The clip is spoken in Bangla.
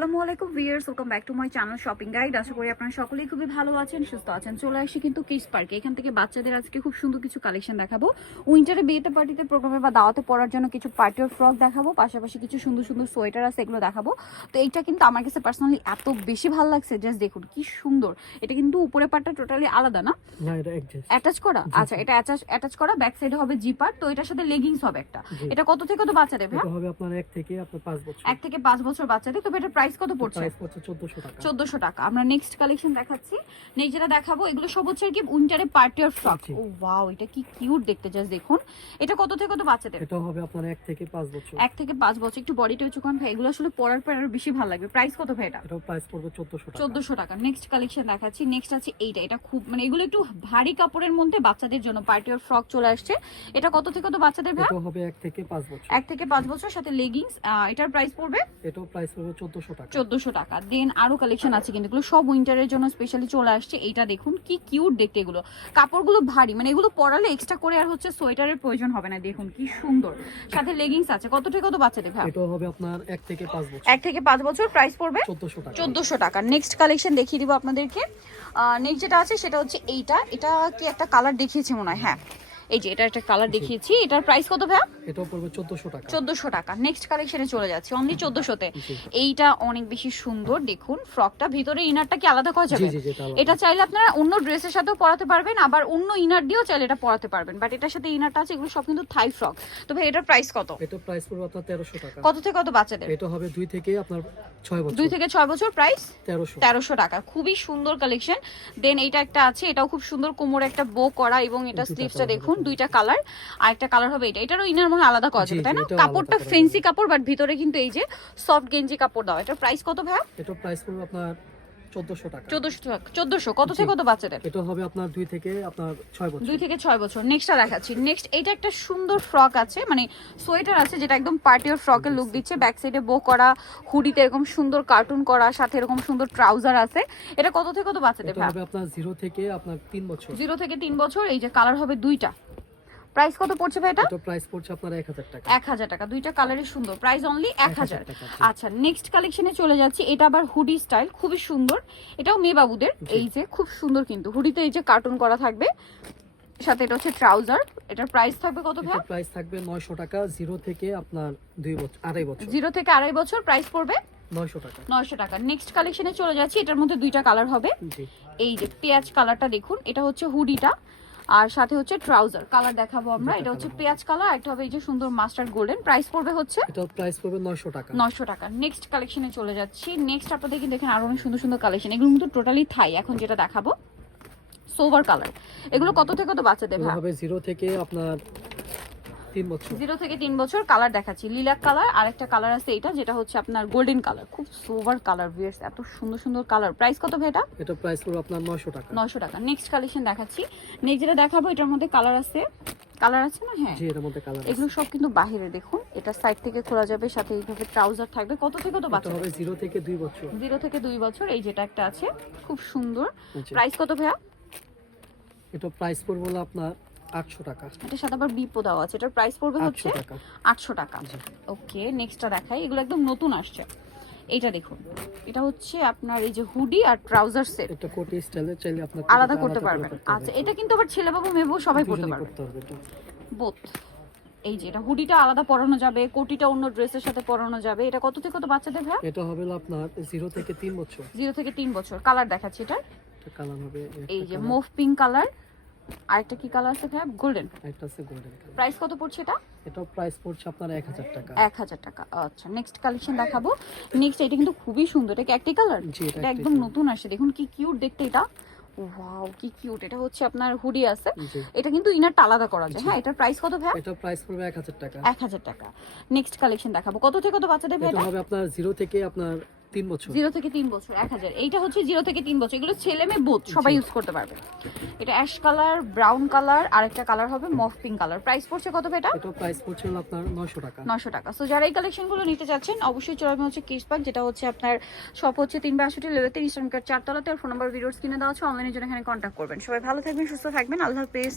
আসসালামু আলাইকুম viewers, welcome back to my channel shopping guide. আশা করি আপনারা সকলেই খুবই ভালো আছেন, সুস্থ আছেন। চলে আসি কিন্তু কিডস পার্কে। এখান থেকে বাচ্চাদের আজকে খুব সুন্দর কিছু কালেকশন দেখাবো। উইন্টারে বিয়েতে, পার্টিতে, প্রোগ্রামে বা দাওয়াতে পরার জন্য কিছু পার্টি ফ্রক দেখাবো, পাশাপাশি কিছু সুন্দর সুন্দর সোয়েটার আছে, এগুলো দেখাবো। তো এইটা কিন্তু আমার কাছে পার্সোনালি এত বেশি ভালো লাগছে, জাস্ট দেখুন কি সুন্দর। এটা কিন্তু উপরে পার্টটা টোটালি আলাদা না, এটা অ্যাটাচ করা। আচ্ছা, এটা অ্যাটাচ করা, ব্যাক সাইডে হবে জিপার। তো এটার সাথে লেগিংস হবে একটা। এটা কত থেকে কত বাচ্চাদের? এটা হবে আপনার 1 থেকে 5 বছর। 1 থেকে 5 বছর বাচ্চাদের। তবে এটা প্রাইস কত পড়ছে? প্রাইস পড়ছে 1400 টাকা। 1400 টাকা। আমরা নেক্সট কালেকশন দেখাচ্ছি। নেক্সট যেটা দেখাবো, এগুলো সব হচ্ছে কি উইন্টারে পার্টি আর ফ্রক। ও ওয়াও, এটা কি কিউট দেখতে, জাস্ট দেখুন। এটা কত থেকে কত বাচ্চাদের? এটা হবে আপনার 1 থেকে 5 বছর। 1 থেকে 5 বছর। একটু বডিটা উঁচু করেন ভাই, এগুলো আসলে পরার পর আরো বেশি ভালো লাগবে। প্রাইস কত ভাই এটা? এটা প্রাইস পড়বে 1400 টাকা। 1400 টাকা। নেক্সট কালেকশন দেখাচ্ছি। নেক্সট আছে এইটা। এটা খুব মানে এগুলো একটু ভারী কাপড়ের মধ্যে বাচ্চাদের জন্য পার্টি আর ফ্রক চলে আসছে। এটা কত থেকে কত বাচ্চাদের ভাই? এটা হবে 1 থেকে 5 বছর। 1 থেকে 5 বছর, সাথে লেগিংস। এটার প্রাইস পড়বে? এটাও প্রাইস পড়বে 1400 টাকা। 1400 টাকা। দেন আরো কালেকশন আছে কিন্তু এগুলো সব উইন্টারের জন্য স্পেশালি চলে আসছে। এইটা দেখুন কি কিউট দেখতে, এগুলো কাপড়গুলো ভারী, মানে এগুলো পরালে এক্সট্রা করে আর হচ্ছে সোয়েটারের প্রয়োজন হবে না। দেখুন কি সুন্দর, সাথে লেগিংস আছে। কত থেকে কত বাচ্চাদের ভাই? এটা হবে আপনার 1 থেকে 5 বছর। 1 থেকে 5 বছর, প্রাইস পড়বে 1400 টাকা। 1400 টাকা। নেক্সট কালেকশন দেখিয়ে দিব আপনাদেরকে। নেক্সট যেটা আছে সেটা হচ্ছে এইটা। এটা কি একটা কালার দেখিয়েছি মনে হয়, হ্যাঁ এই যে এটা একটা কালার দেখিয়েছি। এটার প্রাইস কত ভাই? এটাও পড়বে 1400 টাকা। 1400 টাকা। নেক্সট কালেকশনে চলে যাচ্ছি, অনলি 1400 তে। এইটা অনেক বেশি সুন্দর দেখুন। ফ্রকটা ভিতরে ইনারটা কি আলাদা করা যাবে? এটা চাইলে আপনারা অন্য ড্রেসের সাথেও পরাতে পারবেন, আবার অন্য ইনার দিয়েও চাইলে এটা পরাতে পারবেন, বাট এটার সাথে ইনারটা আছে। এগুলো সব কিন্তু থাই ফ্রক। তো ভাই এটার প্রাইস কত? এটা প্রাইস পড়বে আপনার 1300 টাকা। কত থেকে কত বাচ্চাদের? এটা হবে 2 থেকে আপনার 6 বছর। 2 থেকে 6 বছর, প্রাইস 1300 টাকা। খুবই সুন্দর কালেকশন। দেন এইটা একটা আছে, এটাও খুব সুন্দর, কোমরে একটা বো করা, এবং এটা স্লিভসটা দেখুন দুইটা কালার। আর একটা কালার হবে এটা। এটারও ইনার মনে আলাদা করা যাবে, তাই না? কাপড়টা ফেন্সি কাপড়, বাট ভিতরে কিন্তু এই যে সফট গেঞ্জি কাপড় দাও। এটার প্রাইস কত ভাই? এটা প্রাইস পড়বে আপনার 1400 টাকা। 1400। কত থেকে কত বাচ্চাদের? এটা হবে আপনার 2 থেকে আপনার 6 বছর। 2 থেকে 6 বছর। নেক্সটটা দেখাচ্ছি। নেক্সট এটা একটা সুন্দর ফ্রক আছে, মানে সোয়েটার আছে, যেটা একদম পার্টি আর ফ্রকের লুক দিচ্ছে। ব্যাক সাইডে বো করা, হুডিতে এরকম সুন্দর কার্টুন করা, সাথে এরকম সুন্দর ট্রাউজার আছে। এটা কত থেকে কত বাচ্চাদের? এটা হবে আপনার 0 থেকে আপনার 3 বছর। 0 থেকে 3 বছর। এই যে কালার হবে দুইটা। প্রাইস কত পড়ছে ভাই এটা? এটা প্রাইস পড়ছে আপনার 1000 টাকা। 1000 টাকা। দুইটা কালারই সুন্দর, প্রাইস অনলি 1000 টাকা। আচ্ছা, নেক্সট কালেকশনে চলে যাচ্ছি। এটা আবার হুডি স্টাইল, খুবই সুন্দর। এটাও মেয়ে বাবুদের। এই যে খুব সুন্দর, কিন্তু হুডিতে এই যে কার্টুন করা থাকবে, সাথে এটা হচ্ছে ট্রাউজার। এটার প্রাইস থাকবে কত ভাই? এটার প্রাইস থাকবে 900 টাকা। 0 থেকে আপনার 2 বছর, 2.5 বছর। 0 থেকে 2.5 বছর, প্রাইস পড়বে 900 টাকা। 900 টাকা। নেক্সট কালেকশনে চলে যাচ্ছি। এটার মধ্যে দুইটা কালার হবে। জি। এই যে পেঁয়াজ কালারটা দেখুন, এটা হচ্ছে হুডিটা, আর সাথে হচ্ছে ট্রাউজার। কালার দেখাবো আমরা। এটা হচ্ছে পেঁয়াজ কালার, একটা হবে এই যে সুন্দর মাস্টার্ড গোল্ডেন। প্রাইস পড়বে হচ্ছে এটার প্রাইস পড়বে 900 টাকা। 900 টাকা। নেক্সট কালেকশনে চলে যাচ্ছি। নেক্সট আপনাদের কিন্তু দেখেন আরো অনেক সুন্দর সুন্দর কালেকশন। এগুলো কিন্তু টোটালি থাই। এখন যেটা দেখাবো সোভার কালার। এগুলো কত থেকে কত বাচ্চাদের ভাই? হবে 0 থেকে আপনার 3 বছর। 0 থেকে 3 বছর। কালার দেখাচ্ছি, লিলাক কালার, আর একটা কালার আছে এটা, যেটা হচ্ছে আপনার গোল্ডেন কালার। খুব সোভার কালার ভিউয়ার্স, এত সুন্দর সুন্দর কালার। প্রাইস কত ভাই এটা? এটা প্রাইস পড়বে আপনার 900 টাকা। 900 টাকা। নেক্সট কালেকশন দেখাচ্ছি। নেক্সট যেটা দেখাবো, এটার মধ্যে কালার আছে, কালার আছে না? হ্যাঁ, জি, এর মধ্যে কালার আছে। এগুলো সব কিন্তু বাহিরে দেখুন। এটা সাইড থেকে খোলা যাবে, সাথে এইভাবে ট্রাউজার থাকবে। কত থেকে কত এটা বাচ্চা? হবে 0 থেকে 2 বছর। 0 থেকে 2 বছর। এই যেটা একটা আছে খুব সুন্দর। জি। প্রাইস কত ভাইয়া? এটা প্রাইস পড়বে হলো আপনার 800 টাকা। এটার সাথে আবার বিপো দেওয়া আছে। এটার প্রাইস পড়বে হচ্ছে 800 টাকা। 800 টাকা। ওকে, নেক্সটটা দেখাই। এগুলো একদম নতুন আসছে। এইটা দেখুন, এটা হচ্ছে আপনার এই যে হুডি আর ট্রাউজার সেট। এটা কোটি স্টাইলে চাইলে আপনি আলাদা করতে পারবেন। আচ্ছা, এটা কিন্তু আবার ছেলে বাবু মেয়ে বাবু সবাই পড়তে পারবে, বোথ। এই যে এটা হুডিটা আলাদা পরানো যাবে, কোটিটা অন্য ড্রেসের সাথে পরানো যাবে। এটা কত থেকে কত বাচ্চাদের ভাই? এটা হবে আপনার 0 থেকে 3 বছর। 0 থেকে 3 বছর। কালার দেখাচ্ছি এটা। এটা কালার হবে এই যে মুভ পিঙ্ক কালার, আরেকটা কি কালার আছে ভাই? গোল্ডেন। একটা আছে গোল্ডেন কালার। প্রাইস কত পড়ছে এটা? এটা প্রাইস পড়ছে আপনার 1000 টাকা। 1000 টাকা। আচ্ছা, নেক্সট কালেকশন দেখাবো। নেক্সট এটা কিন্তু খুবই সুন্দর। এটা কি একটি কালার? জি, এটা একদম নতুন আসছে। দেখুন কি কিউট দেখতে এটা। ওয়াও, কি কিউট। এটা হচ্ছে আপনার হুডি আছে। এটা কিন্তু ইনারটা আলাদা করা যায়। হ্যাঁ, এটার প্রাইস কত ভাই? এটা প্রাইস পড়বে 1000 টাকা। 1000 টাকা। নেক্সট কালেকশন দেখাবো। কত থেকে কত বাচ্চাদের ভাই? এটা হবে আপনার 0 থেকে আপনার 3 বছর। 0 থেকে 3 বছর 1000। এইটা হচ্ছে 0 থেকে 3 বছর। এগুলো ছেলে মেয়ে বোথ সবাই ইউজ করতে পারবে। এটা অ্যাশ কালার, ব্রাউন কালার, আর একটা কালার হবে মফ পিঙ্ক কালার। প্রাইস পড়ছে কত ভাই এটা? এটা প্রাইস পড়ছে হলো আপনার 900 টাকা। 900 টাকা। সো যারা এই কালেকশনগুলো নিতে চাচ্ছেন, অবশ্যই চলে আসবেন হচ্ছে কিডস পার্ক, যেটা হচ্ছে আপনার শপ হচ্ছে 362 লেভেল 3 ইস্টার্ন কার্ড 4 তলাতে। আর ফোন নাম্বার ভিডিওস কিনে দেওয়া আছে। অনলাইনের জন্য এখানে কন্ট্যাক্ট করবেন। সবাই ভালো থাকবেন, সুস্থ থাকবেন। আল্লাহ হাফেজ।